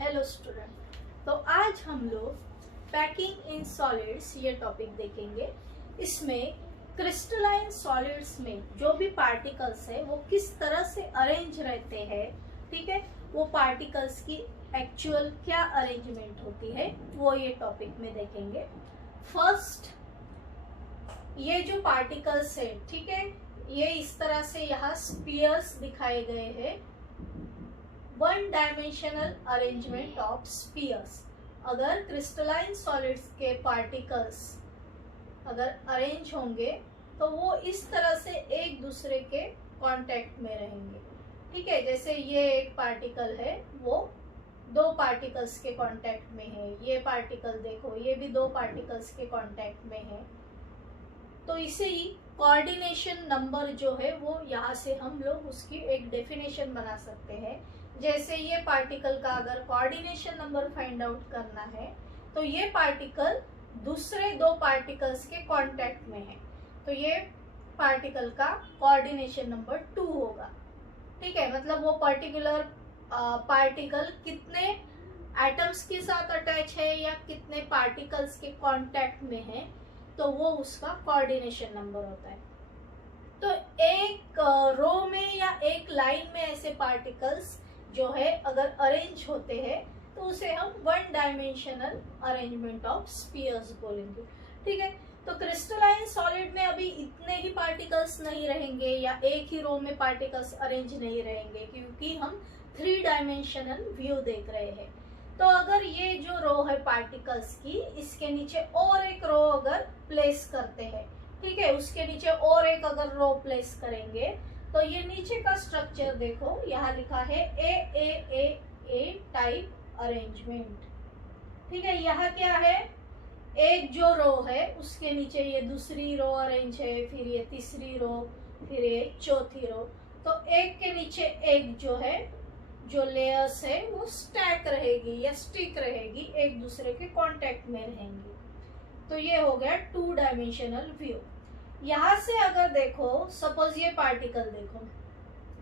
Hello student. तो आज हम लोग पैकिंग इन सॉलिड्स ये टॉपिक देखेंगे। इसमें क्रिस्टलाइन सॉलिड्स में जो भी पार्टिकल्स है वो किस तरह से अरेंज रहते हैं, ठीक है, वो पार्टिकल्स की एक्चुअल क्या अरेंजमेंट होती है वो ये टॉपिक में देखेंगे। फर्स्ट, ये जो पार्टिकल्स है, ठीक है, ये इस तरह से यहाँ स्पीयर्स दिखाए गए हैं। One dimensional arrangement of spheres. अगर क्रिस्टलाइन सॉलिड्स के पार्टिकल्स अगर अरेंज होंगे तो वो इस तरह से एक दूसरे के कांटेक्ट में रहेंगे, ठीक है। जैसे ये एक पार्टिकल है, वो दो पार्टिकल्स के कांटेक्ट में है। ये पार्टिकल देखो, ये भी दो पार्टिकल्स के कांटेक्ट में है। तो इसे ही कोऑर्डिनेशन नंबर जो है वो यहाँ से हम लोग उसकी एक डेफिनेशन बना सकते हैं। जैसे ये पार्टिकल का अगर कोऑर्डिनेशन नंबर फाइंड आउट करना है तो ये पार्टिकल दूसरे दो पार्टिकल्स के कांटेक्ट में है, तो ये पार्टिकल का कोऑर्डिनेशन नंबर 2 होगा, ठीक है। मतलब वो पर्टिकुलर पार्टिकल कितने एटम्स के साथ अटैच है या कितने पार्टिकल्स के कांटेक्ट में है, तो वो उसका कोऑर्डिनेशन नंबर होता है। तो एक रो में या एक लाइन में ऐसे पार्टिकल्स जो है अगर अरेंज होते हैं तो उसे हम one dimensional arrangement of spheres बोलेंगे, ठीक है। तो क्रिस्टलाइन सॉलिड में अभी इतने ही पार्टिकल्स नहीं रहेंगे या एक ही रो में पार्टिकल्स अरेंज नहीं रहेंगे, क्योंकि हम 3 डायमेंशनल व्यू देख रहे हैं। तो अगर ये जो रो है पार्टिकल्स की, इसके नीचे और एक रो अगर प्लेस करते हैं, ठीक है, उसके नीचे और एक अगर रो प्लेस करेंगे तो ये नीचे का स्ट्रक्चर देखो, यहाँ लिखा है ए टाइप अरेंजमेंट, ठीक है। यहाँ क्या है, एक जो रो है उसके नीचे ये दूसरी रो अरेंज है, फिर ये तीसरी रो, फिर ये चौथी रो। तो एक के नीचे एक जो है, जो लेयर्स है वो स्टैक रहेगी या स्टिक रहेगी, एक दूसरे के कांटेक्ट में रहेंगी। तो ये हो गया 2 डायमेंशनल व्यू। यहाँ से अगर देखो, सपोज ये पार्टिकल देखो,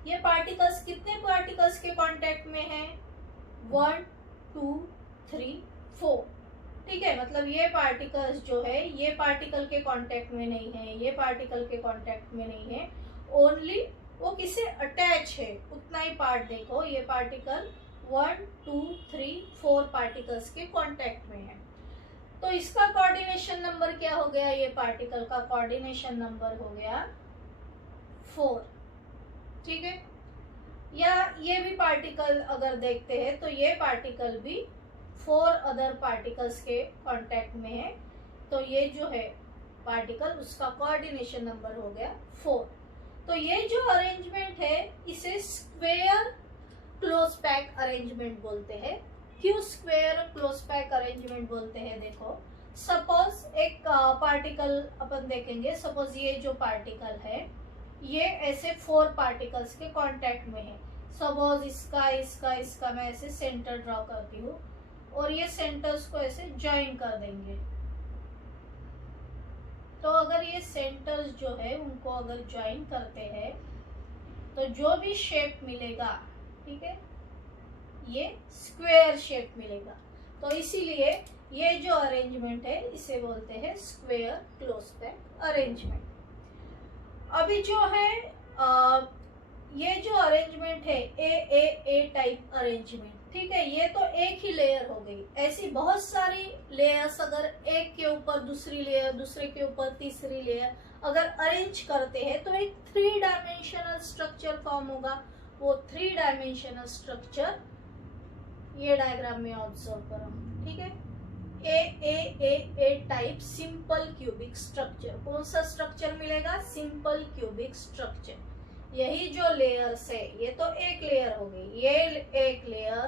ये पार्टिकल्स कितने पार्टिकल्स के कांटेक्ट में है, 1 2 3 4, ठीक है। मतलब ये पार्टिकल्स जो है ये पार्टिकल के कांटेक्ट में नहीं है, ये पार्टिकल के कांटेक्ट में नहीं है, ओनली वो किसे अटैच है उतना ही पार्ट देखो। ये पार्टिकल 1 2 3 4 पार्टिकल्स के कांटेक्ट में है। तो इसका कोऑर्डिनेशन नंबर क्या हो गया, ये पार्टिकल का कोऑर्डिनेशन नंबर हो गया 4, ठीक है। या ये भी पार्टिकल अगर देखते हैं तो ये पार्टिकल भी 4 अदर पार्टिकल्स के कांटेक्ट में है, तो ये जो है पार्टिकल उसका कोऑर्डिनेशन नंबर हो गया 4। तो ये जो अरेंजमेंट है इसे स्क्वेयर क्लोज पैक अरेंजमेंट बोलते हैं। क्यों स्क्वेयर क्लोज पैक अरेंजमेंट बोलते हैं, देखो सपोज एक पार्टिकल अपन देखेंगे। सपोज ये जो पार्टिकल है ये ऐसे 4 पार्टिकल्स के कांटेक्ट में है। सपोज इसका इसका इसका मैं ऐसे सेंटर ड्रॉ करती हूँ और ये सेंटर्स को ऐसे ज्वाइन कर देंगे। तो अगर ये सेंटर्स जो है उनको अगर ज्वाइन करते हैं तो जो भी शेप मिलेगा, ठीक है, ये स्क्वायर शेप मिलेगा। तो इसीलिए ये जो अरेंजमेंट है इसे बोलते हैं स्क्वायर क्लोज पैक अरेंजमेंट। अभी जो है ये जो अरेंजमेंट है ए टाइप अरेंजमेंट, ठीक है, ये तो एक ही लेयर हो गई। ऐसी बहुत सारी लेयर्स अगर एक के ऊपर दूसरी लेयर, दूसरे के ऊपर तीसरी लेयर अगर अरेंज करते हैं तो एक 3 डायमेंशनल स्ट्रक्चर फॉर्म होगा। वो 3 डायमेंशनल स्ट्रक्चर ये डायग्राम में ऑब्जर्व करो, ठीक है। ए टाइप सिंपल क्यूबिक स्ट्रक्चर। कौन सा स्ट्रक्चर मिलेगा, सिंपल क्यूबिक स्ट्रक्चर। यही जो लेयर्स है ये तो एक लेयर हो गई, ये एक लेयर,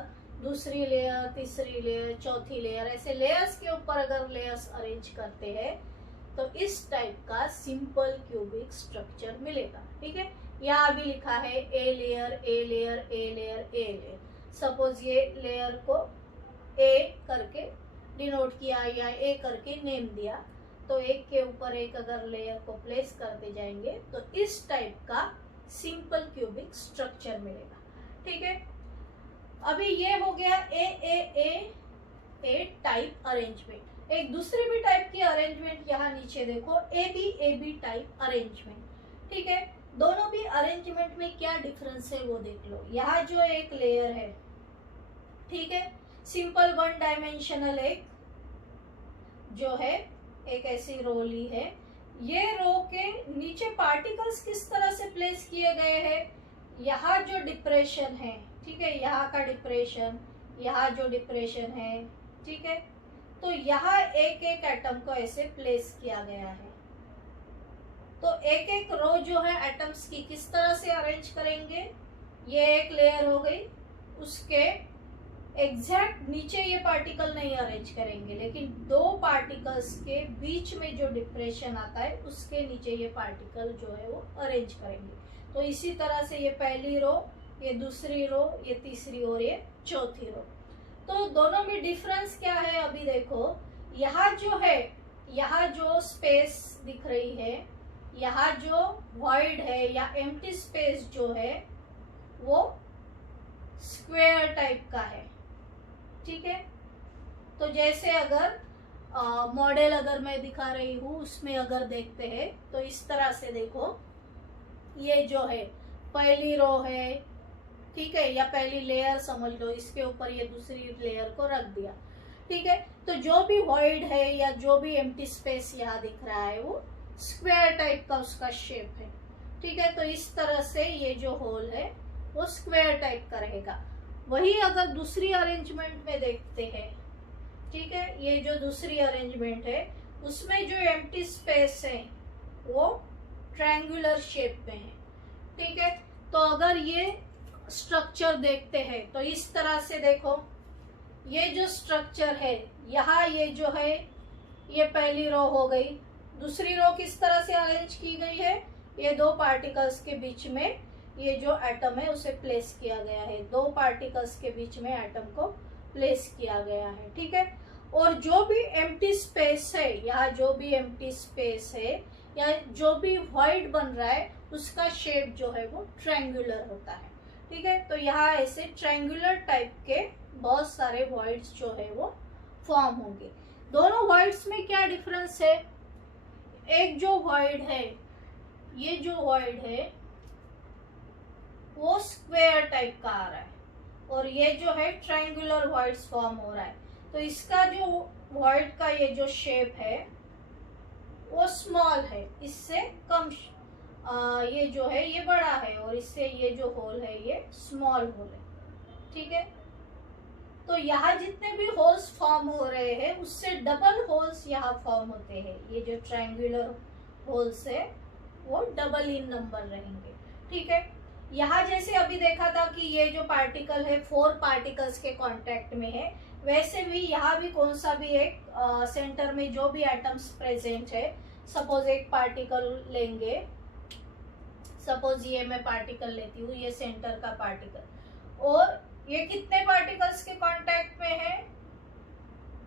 दूसरी लेयर, तीसरी लेयर, चौथी लेयर, ऐसे लेयर्स के ऊपर अगर लेयर्स अरेंज करते हैं तो इस टाइप का सिंपल क्यूबिक स्ट्रक्चर मिलेगा, ठीक है। यहाँ भी लिखा है a layer a layer a layer a layer. Suppose ये लेयर को ए करके डिनोट किया या ए करके नेम दिया, तो एक के ऊपर एक अगर लेयर को प्लेस करते जाएंगे तो इस टाइप का सिंपल क्यूबिक स्ट्रक्चर मिलेगा, ठीक है। अभी ये हो गया ए टाइप अरेंजमेंट। एक दूसरी भी टाइप की अरेंजमेंट यहाँ नीचे देखो, ए बी टाइप अरेंजमेंट। ठीक है, दोनों भी अरेंजमेंट में क्या डिफरेंस है वो देख लो। यहाँ जो एक लेयर है, ठीक है, सिंपल वन डायमेंशनल एक जो है एक ऐसी रो ली है। ये रो के नीचे पार्टिकल्स किस तरह से प्लेस किए गए हैं, यहाँ जो डिप्रेशन है, ठीक है, यहाँ का डिप्रेशन, यहाँ जो डिप्रेशन है, ठीक है, तो यहाँ एक एक एटम को ऐसे प्लेस किया गया है। तो एक एक रो जो है एटम्स की किस तरह से अरेंज करेंगे, ये एक लेयर हो गई, उसके एग्जैक्ट नीचे ये पार्टिकल नहीं अरेंज करेंगे, लेकिन दो पार्टिकल्स के बीच में जो डिप्रेशन आता है उसके नीचे ये पार्टिकल जो है वो अरेंज करेंगे। तो इसी तरह से ये पहली रो, ये दूसरी रो, ये तीसरी और ये चौथी रो। तो दोनों में डिफरेंस क्या है अभी देखो। यहाँ जो है, यहाँ जो स्पेस दिख रही है, यहाँ जो वॉइड है या एम्प्टी स्पेस जो है वो स्क्वायर टाइप का है। ठीक है, तो जैसे अगर मॉडल अगर मैं दिखा रही हूँ उसमें अगर देखते हैं तो इस तरह से देखो, ये जो है पहली रो है, ठीक है, या पहली लेयर समझ लो, इसके ऊपर ये दूसरी लेयर को रख दिया। ठीक है, तो जो भी वॉइड है या जो भी एम्प्टी स्पेस यहाँ दिख रहा है वो स्क्वायर टाइप का उसका शेप है। ठीक है, तो इस तरह से ये जो होल है वो स्क्वायर टाइप का रहेगा। वही अगर दूसरी अरेंजमेंट में देखते हैं, ठीक है, ये जो दूसरी अरेंजमेंट है उसमें जो एम्प्टी स्पेस है वो ट्रायंगुलर शेप में है। ठीक है, तो अगर ये स्ट्रक्चर देखते हैं तो इस तरह से देखो, ये जो स्ट्रक्चर है यहाँ, ये जो है ये पहली रो हो गई। दूसरी रो किस तरह से अरेंज की गई है, ये दो पार्टिकल्स के बीच में ये जो एटम है उसे प्लेस किया गया है, दो पार्टिकल्स के बीच में एटम को प्लेस किया गया है। ठीक है, और जो भी एम्प्टी स्पेस है, यहाँ जो भी एम्प्टी स्पेस है या जो भी वॉइड बन रहा है उसका शेप जो है वो ट्रायंगुलर होता है। ठीक है, तो यहाँ ऐसे ट्रायंगुलर टाइप के बहुत सारे वॉइड्स जो है वो फॉर्म होंगे। दोनों वॉइड्स में क्या डिफरेंस है, एक जो वॉइड है, ये जो वॉइड है वो स्क्वायर टाइप का आ रहा है और ये जो है ट्रायंगुलर वॉइड्स फॉर्म हो रहा है। तो इसका जो वॉइड का ये जो शेप है वो स्मॉल है, इससे कम ये जो है ये बड़ा है और इससे ये जो होल है ये स्मॉल होल है। ठीक है, तो यहाँ जितने भी होल्स फॉर्म हो रहे हैं उससे डबल होल्स यहाँ फॉर्म होते हैं। ये जो ट्रायंगुलर होल्स है वो डबल इन नंबर रहेंगे। ठीक है, यहाँ जैसे अभी देखा था कि ये जो पार्टिकल है 4 पार्टिकल्स के कांटेक्ट में है, वैसे भी यहाँ भी कौन सा भी एक सेंटर में जो भी एटम्स प्रेजेंट है, सपोज एक पार्टिकल लेंगे, सपोज ये मैं पार्टिकल लेती हूँ, ये सेंटर का पार्टिकल, और ये कितने पार्टिकल्स के कांटेक्ट में है,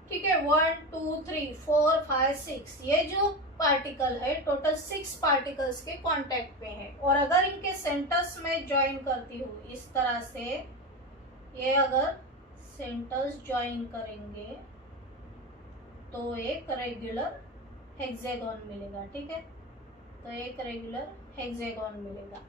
ठीक है, 1 2 3 4 5 6, ये जो पार्टिकल है टोटल 6 पार्टिकल्स के कांटेक्ट में है। और अगर इनके सेंटर्स में ज्वाइन करती हूँ इस तरह से, ये अगर सेंटर्स ज्वाइन करेंगे तो एक रेगुलर हेक्सागोन मिलेगा। ठीक है, तो एक रेगुलर हेक्सागोन मिलेगा।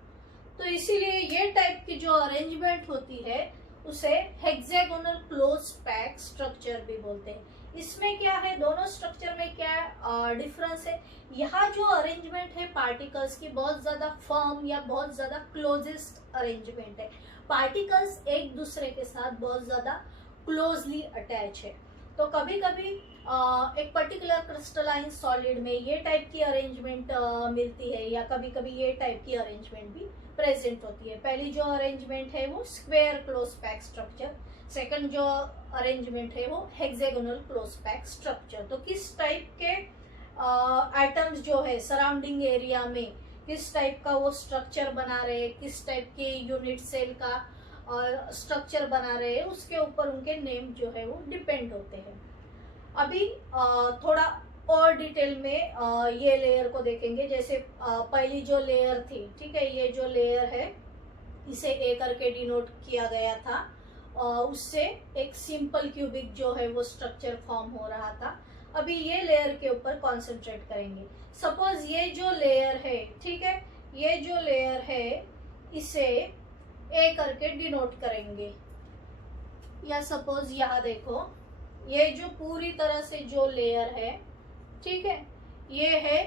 तो इसीलिए ये टाइप की जो अरेंजमेंट होती है उसे हेक्सागोनल क्लोज पैक स्ट्रक्चर भी बोलते हैं। इसमें क्या है, दोनों स्ट्रक्चर में क्या डिफरेंस है, यहाँ जो अरेंजमेंट है पार्टिकल्स की बहुत ज्यादा फर्म या बहुत ज्यादा क्लोजेस्ट अरेंजमेंट है। पार्टिकल्स एक दूसरे के साथ बहुत ज्यादा क्लोजली अटैच है। तो कभी कभी एक पर्टिकुलर क्रिस्टलाइन सॉलिड में ये टाइप की अरेंजमेंट मिलती है या कभी कभी ये टाइप की अरेंजमेंट भी प्रेजेंट होती है। पहली जो अरेंजमेंट है वो square close pack structure, second जो अरेंजमेंट है वो हेक्सागोनल क्लोज पैक स्ट्रक्चर। तो किस टाइप के एटम्स जो है सराउंडिंग एरिया में किस टाइप का वो स्ट्रक्चर बना रहे हैं, किस टाइप के यूनिट सेल का स्ट्रक्चर बना रहे हैं, उसके ऊपर उनके नेम जो है वो डिपेंड होते हैं। अभी थोड़ा और डिटेल में ये लेयर को देखेंगे। जैसे पहली जो लेयर थी, ठीक है, ये जो लेयर है इसे ए करके डिनोट किया गया था, उससे एक सिंपल क्यूबिक जो है वो स्ट्रक्चर फॉर्म हो रहा था। अभी ये लेयर के ऊपर कॉन्सेंट्रेट करेंगे। सपोज ये जो लेयर है, ठीक है, ये जो लेयर है इसे ए करके डिनोट करेंगे, या सपोज यहाँ देखो ये जो पूरी तरह से जो लेयर है, ठीक है, ये है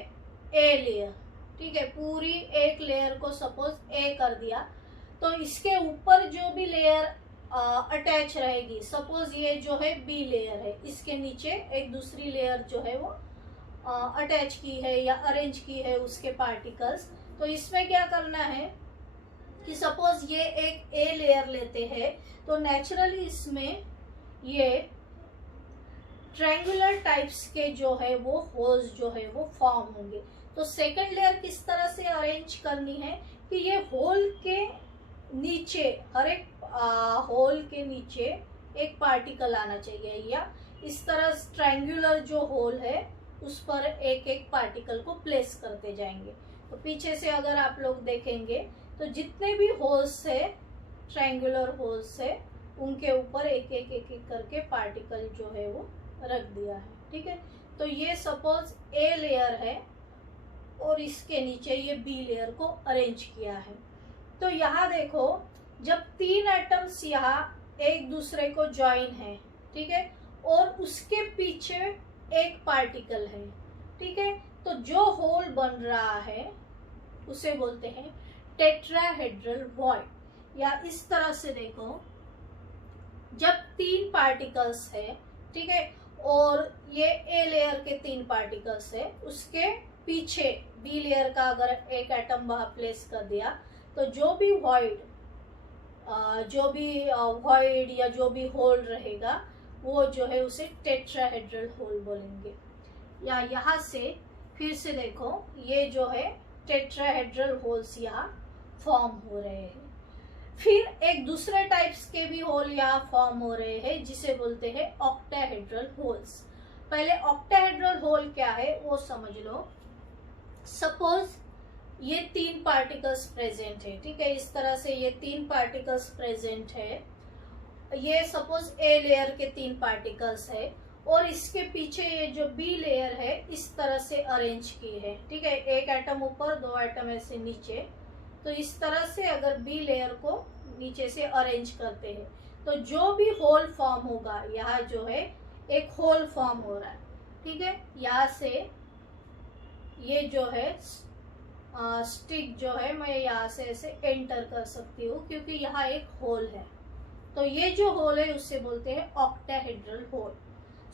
ए लेयर, ठीक है, पूरी एक लेयर को सपोज ए कर दिया, तो इसके ऊपर जो भी लेयर अटैच रहेगी, सपोज ये जो है बी लेयर है, इसके नीचे एक दूसरी लेयर जो है वो अटैच की है या अरेंज की है उसके पार्टिकल्स। तो इसमें क्या करना है कि सपोज ये एक ए लेयर लेते हैं, तो नेचुरली इसमें ये ट्रायंगुलर टाइप्स के जो है वो होल्स जो है वो फॉर्म होंगे। तो सेकंड लेयर किस तरह से अरेंज करनी है कि ये होल के नीचे, हर एक होल के नीचे एक पार्टिकल आना चाहिए, या इस तरह ट्रायंगुलर जो होल है उस पर एक एक पार्टिकल को प्लेस करते जाएंगे। तो पीछे से अगर आप लोग देखेंगे तो जितने भी होल्स है, ट्रायंगुलर होल्स है, उनके ऊपर एक एक करके पार्टिकल जो है वो रख दिया है, ठीक है। तो ये सपोज ए लेयर है और इसके नीचे ये बी लेयर को अरेंज किया है। तो यहाँ देखो जब तीन एटम्स यहाँ एक दूसरे को ज्वाइन है, ठीक है, और उसके पीछे एक पार्टिकल है, ठीक है, तो जो होल बन रहा है उसे बोलते हैं टेट्राहेड्रल वॉइड। या इस तरह से देखो जब तीन पार्टिकल्स है, ठीक है, और ये ए लेयर के तीन पार्टिकल्स है, उसके पीछे बी लेयर का अगर एक एटम वहां प्लेस कर दिया, तो जो भी वॉइड या जो भी होल रहेगा वो जो है उसे टेट्राहेड्रल होल बोलेंगे। या यहाँ से फिर से देखो ये जो है टेट्राहेड्रल होल्स यहाँ फॉर्म हो रहे हैं। फिर एक दूसरे टाइप्स के भी होल यहाँ फॉर्म हो रहे हैं जिसे बोलते हैं ऑक्टाहेड्रल होल्स। पहले ऑक्टाहेड्रल होल क्या है वो समझ लो। सपोज ये तीन पार्टिकल्स प्रेजेंट है, ठीक है, इस तरह से ये तीन पार्टिकल्स प्रेजेंट है, ये सपोज ए लेयर के तीन पार्टिकल्स है और इसके पीछे ये जो बी लेयर है इस तरह से अरेंज की है, ठीक है, एक एटम ऊपर दो एटम ऐसे नीचे। तो इस तरह से अगर बी लेयर को नीचे से अरेंज करते हैं तो जो भी होल फॉर्म होगा, यहाँ जो है एक होल फॉर्म हो रहा है, ठीक है, यहाँ से ये जो है स्टिक जो है मैं यहाँ से ऐसे एंटर कर सकती हूँ क्योंकि यहाँ एक होल है। तो ये जो होल है उससे बोलते हैं octahedral hole.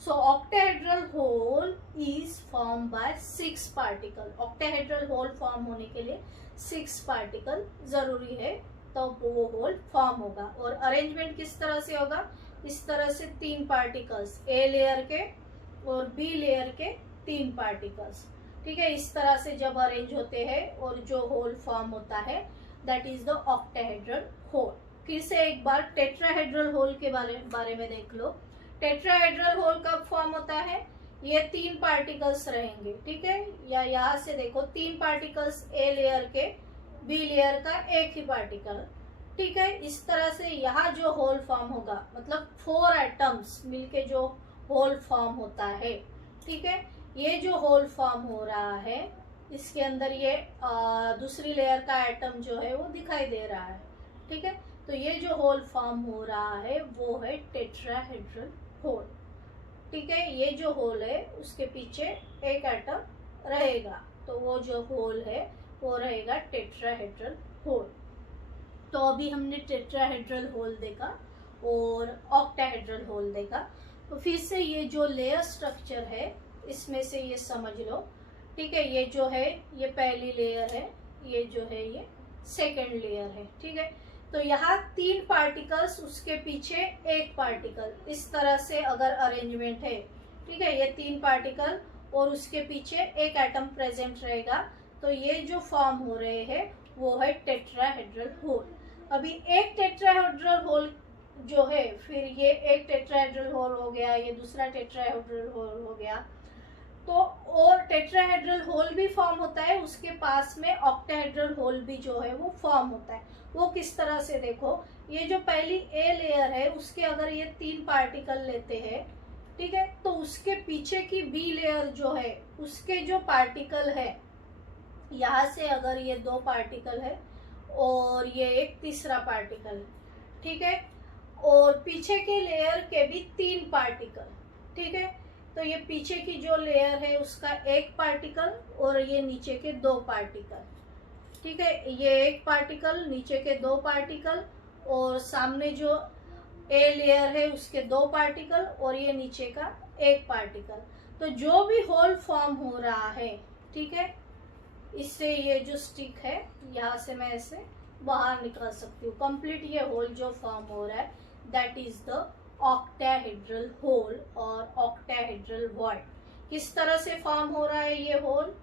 So octahedral hole is form by 6 particle. Octahedral hole form होने के लिए 6 पार्टिकल जरूरी है, तो वो होल फॉर्म होगा। और अरेंजमेंट किस तरह से होगा, इस तरह से 3 पार्टिकल्स ए लेयर के और बी लेयर के 3 पार्टिकल्स, ठीक है, इस तरह से जब अरेंज होते हैं और जो होल फॉर्म होता है that is the octahedral hole. फिर से एक बार टेट्राहेड्रल होल के बारे में देख लो। टेट्राहेड्रल होल कब फॉर्म होता है, ये 3 पार्टिकल्स रहेंगे, ठीक है, या यहाँ से देखो 3 पार्टिकल्स ए लेयर के, बी लेयर का एक ही पार्टिकल, ठीक है, इस तरह से यहाँ जो होल फॉर्म होगा मतलब 4 एटम्स मिलके जो होल फॉर्म होता है, ठीक है, ये जो होल फॉर्म हो रहा है इसके अंदर ये दूसरी लेयर का एटम जो है वो दिखाई दे रहा है, ठीक है। तो ये जो होल फॉर्म हो रहा है वो है टेट्राहेड्रल होल, ठीक है। ये जो होल है उसके पीछे एक एटम रहेगा, तो वो जो होल है वो रहेगा टेट्राहेड्रल होल। तो अभी हमने टेट्राहेड्रल होल देखा और ऑक्टाहेड्रल होल देखा। तो फिर से ये जो लेयर स्ट्रक्चर है इसमें से ये समझ लो, ठीक है, ये जो है ये पहली लेयर है, ये जो है ये सेकेंड लेयर है, ठीक है। तो यहाँ 3 पार्टिकल्स उसके पीछे एक पार्टिकल, इस तरह से अगर अरेंजमेंट है, ठीक है, ये 3 पार्टिकल और उसके पीछे एक एटम प्रेजेंट रहेगा, तो ये जो फॉर्म हो रहे हैं वो है टेट्राहेड्रल होल। अभी एक टेट्राहेड्रल होल जो है, फिर ये एक टेट्राहेड्रल होल हो गया, ये दूसरा टेट्राहेड्रल होल हो गया, तो और टेट्राहेड्रल होल भी फॉर्म होता है, उसके पास में ऑक्टाहेड्रल होल भी जो है वो फॉर्म होता है। वो किस तरह से देखो, ये जो पहली ए लेयर है उसके अगर ये 3 पार्टिकल लेते हैं, ठीक है, तो उसके पीछे की बी लेयर जो है उसके जो पार्टिकल है, यहाँ से अगर ये 2 पार्टिकल है और ये एक तीसरा पार्टिकल है, ठीक है, और पीछे की लेयर के भी 3 पार्टिकल, ठीक है, तो ये पीछे की जो लेयर है उसका 1 पार्टिकल और ये नीचे के 2 पार्टिकल, ठीक है, ये 1 पार्टिकल, नीचे के 2 पार्टिकल और सामने जो ए लेयर है उसके 2 पार्टिकल और ये नीचे का 1 पार्टिकल। तो जो भी होल फॉर्म हो रहा है, ठीक है, इससे ये जो स्टिक है यहाँ से मैं ऐसे बाहर निकाल सकती हूँ। कंप्लीट ये होल जो फॉर्म हो रहा है that is the octahedral hole और ऑक्टाहेड्रल वॉइड। किस तरह से फॉर्म हो रहा है ये होल?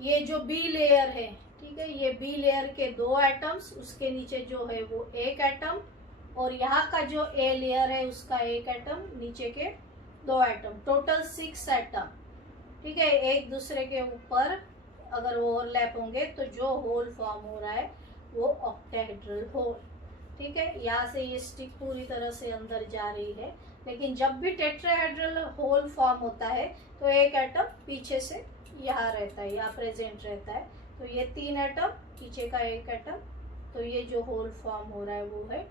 ये जो बी लेयर है, ठीक है, ये बी लेयर के 2 एटम्स, उसके नीचे जो है वो 1 एटम और यहाँ का जो ए लेयर है उसका 1 एटम, नीचे के 2 एटम, टोटल 6 एटम, ठीक है, एक दूसरे के ऊपर अगर ओवरलैप होंगे तो जो होल फॉर्म हो रहा है वो ऑक्टाहेड्रल होल, ठीक है। यहाँ से ये स्टिक पूरी तरह से अंदर जा रही है, लेकिन जब भी टेट्राहेड्रल होल फॉर्म होता है तो एक एटम पीछे से यहाँ रहता है, यहाँ प्रेजेंट रहता है, तो ये 3 एटम, पीछे का 1 एटम, तो ये जो होल फॉर्म हो रहा है वो है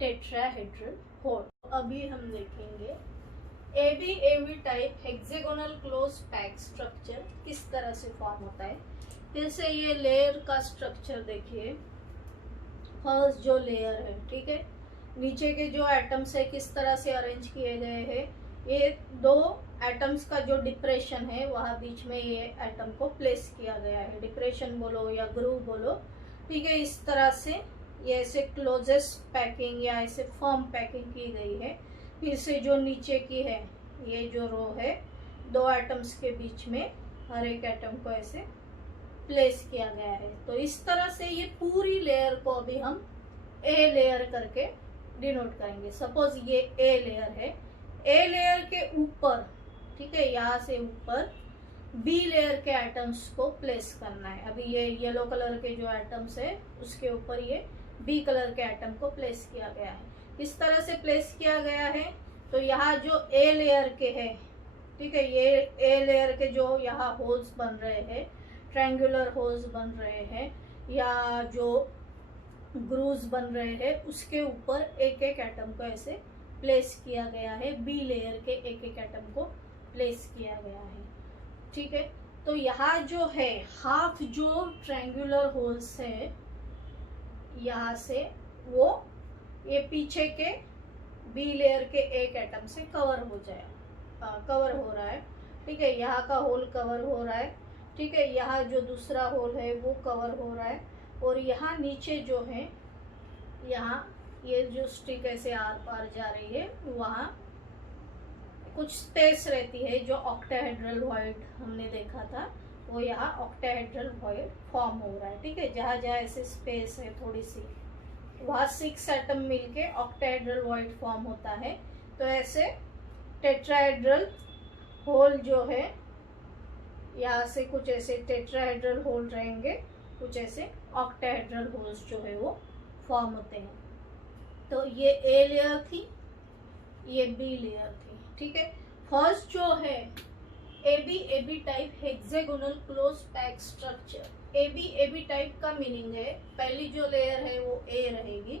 टेट्राहेड्रल होल। अभी हम देखेंगे AB type hexagonal close pack structure किस तरह से फॉर्म होता है। फिर से ये लेयर का स्ट्रक्चर देखिए, फर्स्ट जो लेयर है, ठीक है, नीचे के जो एटम्स है किस तरह से अरेंज किए गए हैं, ये 2 एटम्स का जो डिप्रेशन है वहाँ बीच में ये एटम को प्लेस किया गया है, डिप्रेशन बोलो या ग्रूव बोलो, ठीक है, इस तरह से ये ऐसे क्लोजेस्ट पैकिंग या ऐसे फर्म पैकिंग की गई है। फिर से जो नीचे की है ये जो रो है 2 एटम्स के बीच में हर एक एटम को ऐसे प्लेस किया गया है। तो इस तरह से ये पूरी लेयर को अभी हम ए लेयर करके डिनोट करेंगे। सपोज ये ए लेयर है, ए लेयर के ऊपर, ठीक है, यहाँ से ऊपर बी लेयर के एटम्स को प्लेस करना है। अभी ये येलो कलर के जो एटम्स है उसके ऊपर ये बी कलर के एटम को प्लेस किया गया है। इस तरह से प्लेस किया गया है। तो यहाँ जो ए लेयर के है, ठीक है, ये ए लेयर के जो यहाँ होल्स बन रहे हैं, ट्रायंगुलर होल्स बन रहे हैं या जो ग्रूव्स बन रहे हैं, उसके ऊपर एक एक एटम को ऐसे प्लेस किया गया है, बी लेयर के एक एक एटम को प्लेस किया गया है, ठीक है। तो यहाँ जो है हाफ जो ट्रायंगुलर होल्स है यहाँ से वो ये पीछे के बी लेयर के एक एटम से कवर हो कवर हो रहा है, ठीक है, यहाँ का होल कवर हो रहा है, ठीक है, यहाँ जो दूसरा होल है वो कवर हो रहा है और यहाँ नीचे जो है, यहाँ ये जो स्टिक ऐसे आर पार जा रही है वहाँ कुछ स्पेस रहती है जो ऑक्टाहेड्रल वॉइड हमने देखा था, वो यहाँ ऑक्टाहेड्रल वॉइड फॉर्म हो रहा है, ठीक है, जहाँ जहाँ ऐसे स्पेस है थोड़ी सी वहाँ 6 एटम मिलके ऑक्टाहेड्रल वॉइड फॉर्म होता है। तो ऐसे टेट्राहेड्रल होल जो है यहाँ से कुछ ऐसे टेट्राहेड्रल होल रहेंगे, कुछ ऐसे ऑक्टाहेड्रल होल्स जो है वो फॉर्म होते हैं। तो ये ए लेयर थी, ये बी लेयर थी, ठीक है। फर्स्ट जो है AB type hexagonal close pack structure. AB type का मीनिंग है पहली जो लेयर है वो ए रहेगी,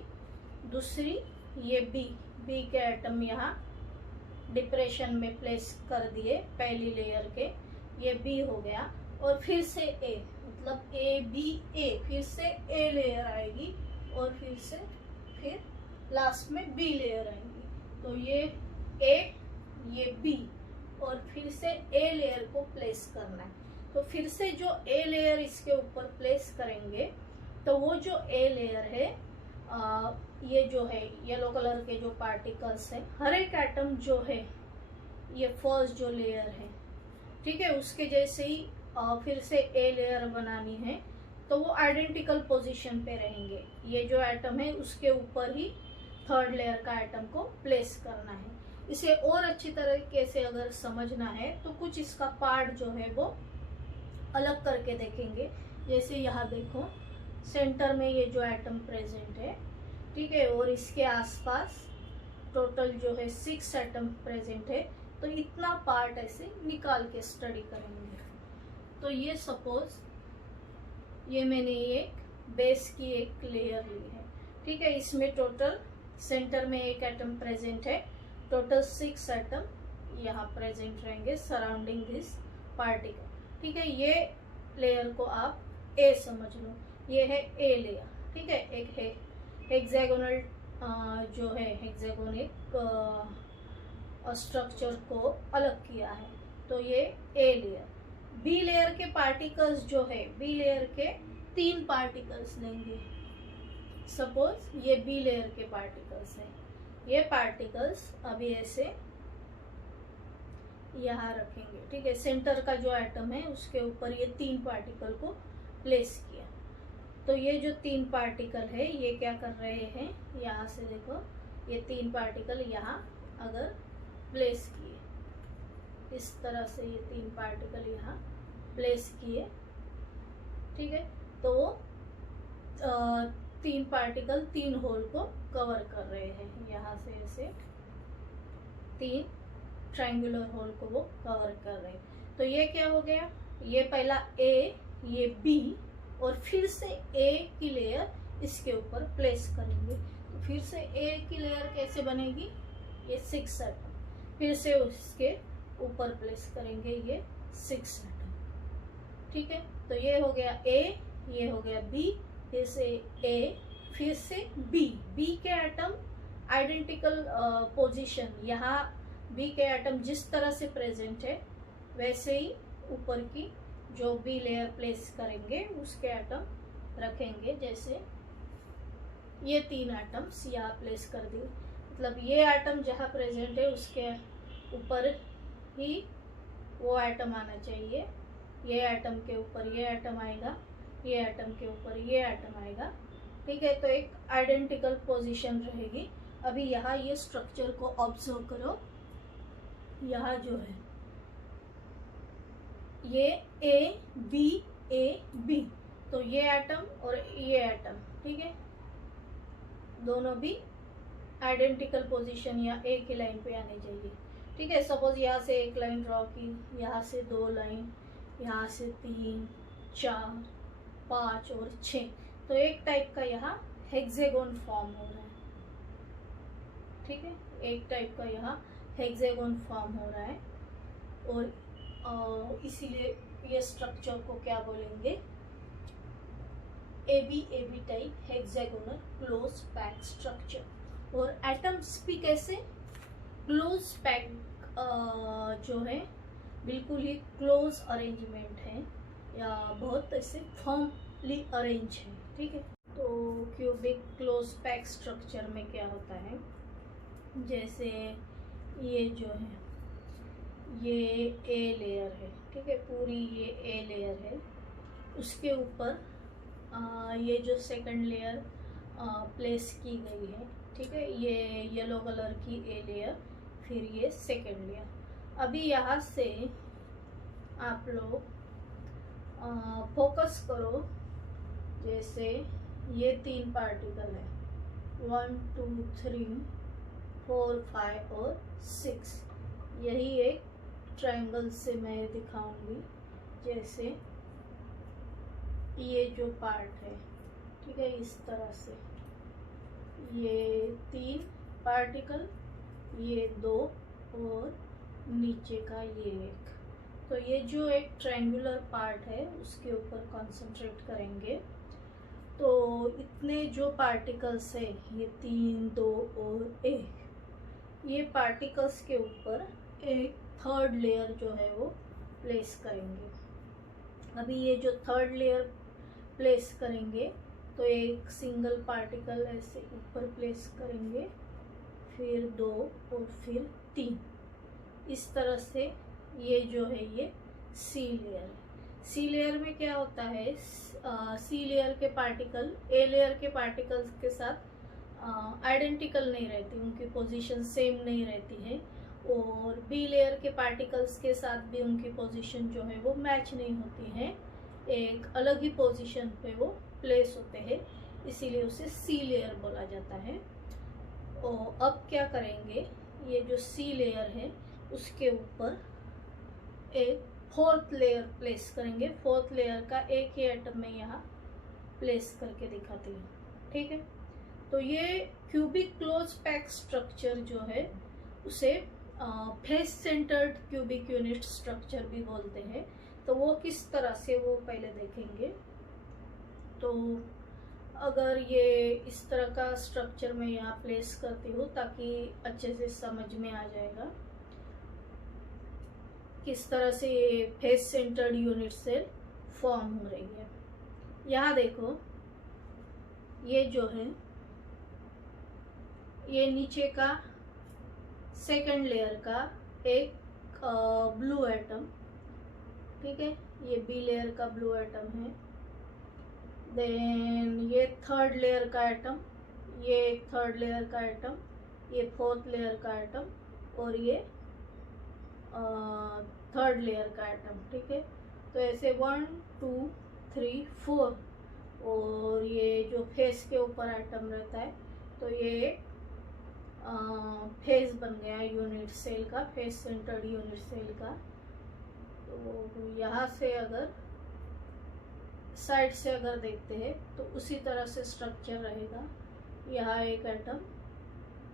दूसरी ये बी के एटम यहाँ डिप्रेशन में प्लेस कर दिए पहली लेयर के, ये बी हो गया और फिर से ए, मतलब ए बी ए, फिर से ए लेयर आएगी और फिर लास्ट में बी लेयर आएगी। तो ये ए, ये बी और फिर से ए लेयर को प्लेस करना है। तो फिर से जो ए लेयर इसके ऊपर प्लेस करेंगे तो वो जो ए लेयर है ये जो है येलो कलर के जो पार्टिकल्स है, हर एक एटम जो है ये फर्स्ट जो लेयर है, ठीक है, उसके जैसे ही फिर से ए लेयर बनानी है तो वो आइडेंटिकल पोजीशन पे रहेंगे। ये जो एटम है उसके ऊपर ही थर्ड लेयर का एटम को प्लेस करना है। इसे और अच्छी तरीके से अगर समझना है तो कुछ इसका पार्ट जो है वो अलग करके देखेंगे। जैसे यहाँ देखो सेंटर में ये जो एटम प्रेजेंट है, ठीक है, और इसके आसपास टोटल जो है 6 एटम प्रेजेंट है। तो इतना पार्ट ऐसे निकाल के स्टडी करेंगे। तो ये सपोज ये मैंने एक बेस की एक लेयर ली है, ठीक है, इसमें टोटल सेंटर में एक एटम प्रेजेंट है, टोटल 6 एटम यहाँ प्रेजेंट रहेंगे सराउंडिंग दिस पार्टिकल, ठीक है। ये लेयर को आप ए समझ लो, ये है ए लेयर, ठीक है। एक है हेक्सागोनल जो है हेक्सागोनिक स्ट्रक्चर को अलग किया है, तो ये ए लेयर। बी लेयर के पार्टिकल्स जो है, बी लेयर के 3 पार्टिकल्स लेंगे। सपोज ये बी लेयर के पार्टिकल्स हैं, ये पार्टिकल्स अभी ऐसे यहाँ रखेंगे, ठीक है। सेंटर का जो एटम है उसके ऊपर ये 3 पार्टिकल को प्लेस किया। तो ये जो 3 पार्टिकल है ये क्या कर रहे हैं, यहाँ से देखो ये 3 पार्टिकल यहाँ अगर प्लेस किए, इस तरह से ये 3 पार्टिकल यहाँ प्लेस किए, ठीक है। तो 3 पार्टिकल 3 होल को कवर कर रहे हैं, यहाँ से ऐसे 3 ट्रायंगुलर होल को वो कवर कर रहे हैं। तो ये क्या हो गया, ये पहला ए, ये बी, और फिर से ए की लेयर इसके ऊपर प्लेस करेंगे। तो फिर से ए की लेयर कैसे बनेगी, ये 6 एटम, फिर से उसके ऊपर प्लेस करेंगे ये 6 एटम, ठीक है। तो ये हो गया ए, ये हो गया बी, फिर से ए, फिर से बी। बी के एटम आइडेंटिकल पोजीशन, यहाँ बी के एटम जिस तरह से प्रेजेंट है वैसे ही ऊपर की जो बी लेयर प्लेस करेंगे उसके एटम रखेंगे। जैसे ये 3 एटम्स यहाँ प्लेस कर दिए, मतलब ये एटम जहाँ प्रेजेंट है उसके ऊपर ही वो एटम आना चाहिए। ये एटम के ऊपर ये एटम आएगा, ये एटम के ऊपर ये एटम आएगा, ठीक है। तो एक आइडेंटिकल पोजीशन रहेगी। अभी यहाँ ये स्ट्रक्चर को ऑब्जर्व करो, यहाँ जो है ये ए बी, तो ये एटम और ये एटम, ठीक है, दोनों भी आइडेंटिकल पोजीशन या ए की लाइन पे आने चाहिए, ठीक है। सपोज यहाँ से एक लाइन ड्रॉ की, यहाँ से 2 लाइन, यहाँ से 3, 4, 5 और 6, तो एक टाइप का यहाँ हेक्सागोन फॉर्म हो रहा है, ठीक है। एक टाइप का यहाँ हेक्सागोन फॉर्म हो रहा है, और इसीलिए ये स्ट्रक्चर को क्या बोलेंगे, A B type hexagonal close pack structure. और एटम्स भी कैसे क्लोज पैक जो है बिल्कुल ही क्लोज अरेंजमेंट है, या बहुत ऐसे फॉर्मली अरेंज है, ठीक है। तो क्यूबिक क्लोज पैक स्ट्रक्चर में क्या होता है, जैसे ये जो है ये ए लेयर है, ठीक है, पूरी ये ए लेयर है, उसके ऊपर ये जो सेकंड लेयर प्लेस की गई है, ठीक है, ये येलो कलर की ए लेयर, फिर ये सेकंड लेयर। अभी यहाँ से आप लोग फोकस करो, जैसे ये 3 पार्टिकल है, 1 2 3 4 5 और 6, यही एक ट्रायंगल से मैं दिखाऊंगी। जैसे ये जो पार्ट है, ठीक है, इस तरह से ये 3 पार्टिकल, ये 2 और नीचे का ये 1, तो ये जो एक ट्रायंगुलर पार्ट है उसके ऊपर कंसंट्रेट करेंगे। तो इतने जो पार्टिकल्स है, ये 3 2 और 1, ये पार्टिकल्स के ऊपर एक थर्ड लेयर जो है वो प्लेस करेंगे। अभी ये जो थर्ड लेयर प्लेस करेंगे तो एक सिंगल पार्टिकल ऐसे ऊपर प्लेस करेंगे, फिर 2 और फिर 3, इस तरह से ये जो है ये सी लेयर है। सी लेयर में क्या होता है, सी लेयर के पार्टिकल ए लेयर के पार्टिकल्स के साथ आइडेंटिकल नहीं रहती, उनकी पोजीशन सेम नहीं रहती है, और बी लेयर के पार्टिकल्स के साथ भी उनकी पोजीशन जो है वो मैच नहीं होती है, एक अलग ही पोजीशन पे वो प्लेस होते हैं। इसीलिए उसे सी लेयर बोला जाता है। और अब क्या करेंगे, ये जो सी लेयर है उसके ऊपर एक फोर्थ लेयर प्लेस करेंगे। फोर्थ लेयर का एक ही एटम में यहाँ प्लेस करके दिखाती हूँ, ठीक है। तो ये क्यूबिक क्लोज पैक स्ट्रक्चर जो है उसे face centred cubic unit structure भी बोलते हैं। तो वो किस तरह से, वो पहले देखेंगे। तो अगर ये इस तरह का स्ट्रक्चर मैं यहाँ प्लेस करती हूँ ताकि अच्छे से समझ में आ जाएगा किस तरह से ये face centred unit cell form हो रही है। यहाँ देखो, ये जो है ये नीचे का सेकंड लेयर का एक ब्लू एटम, ठीक है, ये बी लेयर का ब्लू एटम है। देन ये थर्ड लेयर का एटम, ये एक थर्ड लेयर का एटम, ये फोर्थ लेयर का एटम और ये थर्ड लेयर का एटम, ठीक है। तो ऐसे 1 2 3 4 और ये जो फेस के ऊपर एटम रहता है तो ये फेस बन गया यूनिट सेल का, फेस सेंटर्ड यूनिट सेल का। तो यहाँ से अगर साइड से अगर देखते हैं तो उसी तरह से स्ट्रक्चर रहेगा। यहाँ एक एटम,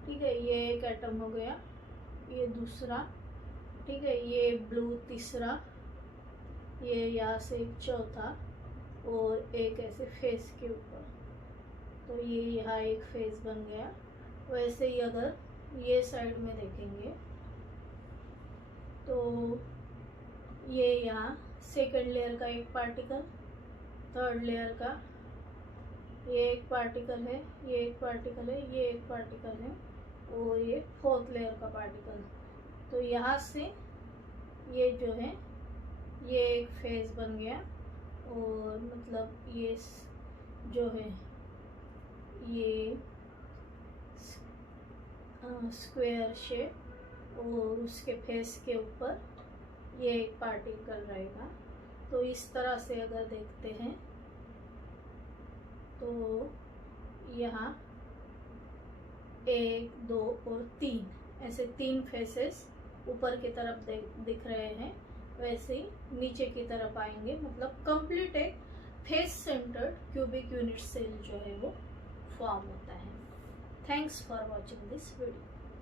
ठीक है, ये एक एटम हो गया, ये दूसरा, ठीक है, ये ब्लू तीसरा, ये यहाँ से एक चौथा और एक ऐसे फेस के ऊपर। तो ये यहाँ एक फेस बन गया। वैसे ही अगर ये साइड में देखेंगे तो ये यहाँ सेकंड लेयर का एक पार्टिकल, थर्ड लेयर का ये एक पार्टिकल है, ये एक पार्टिकल है, ये एक पार्टिकल है और ये फोर्थ लेयर का पार्टिकल। तो यहाँ से ये जो है ये एक फेस बन गया और मतलब ये जो है ये स्क्वायर शेप और उसके फेस के ऊपर ये एक पार्टिकल रहेगा। तो इस तरह से अगर देखते हैं तो यहाँ 1 2 और 3 ऐसे 3 फेसेस ऊपर की तरफ दिख रहे हैं। वैसे ही नीचे की तरफ आएंगे, मतलब कंप्लीट एक face centred cubic unit cell जो है वो फॉर्म होता है। Thanks for watching this video.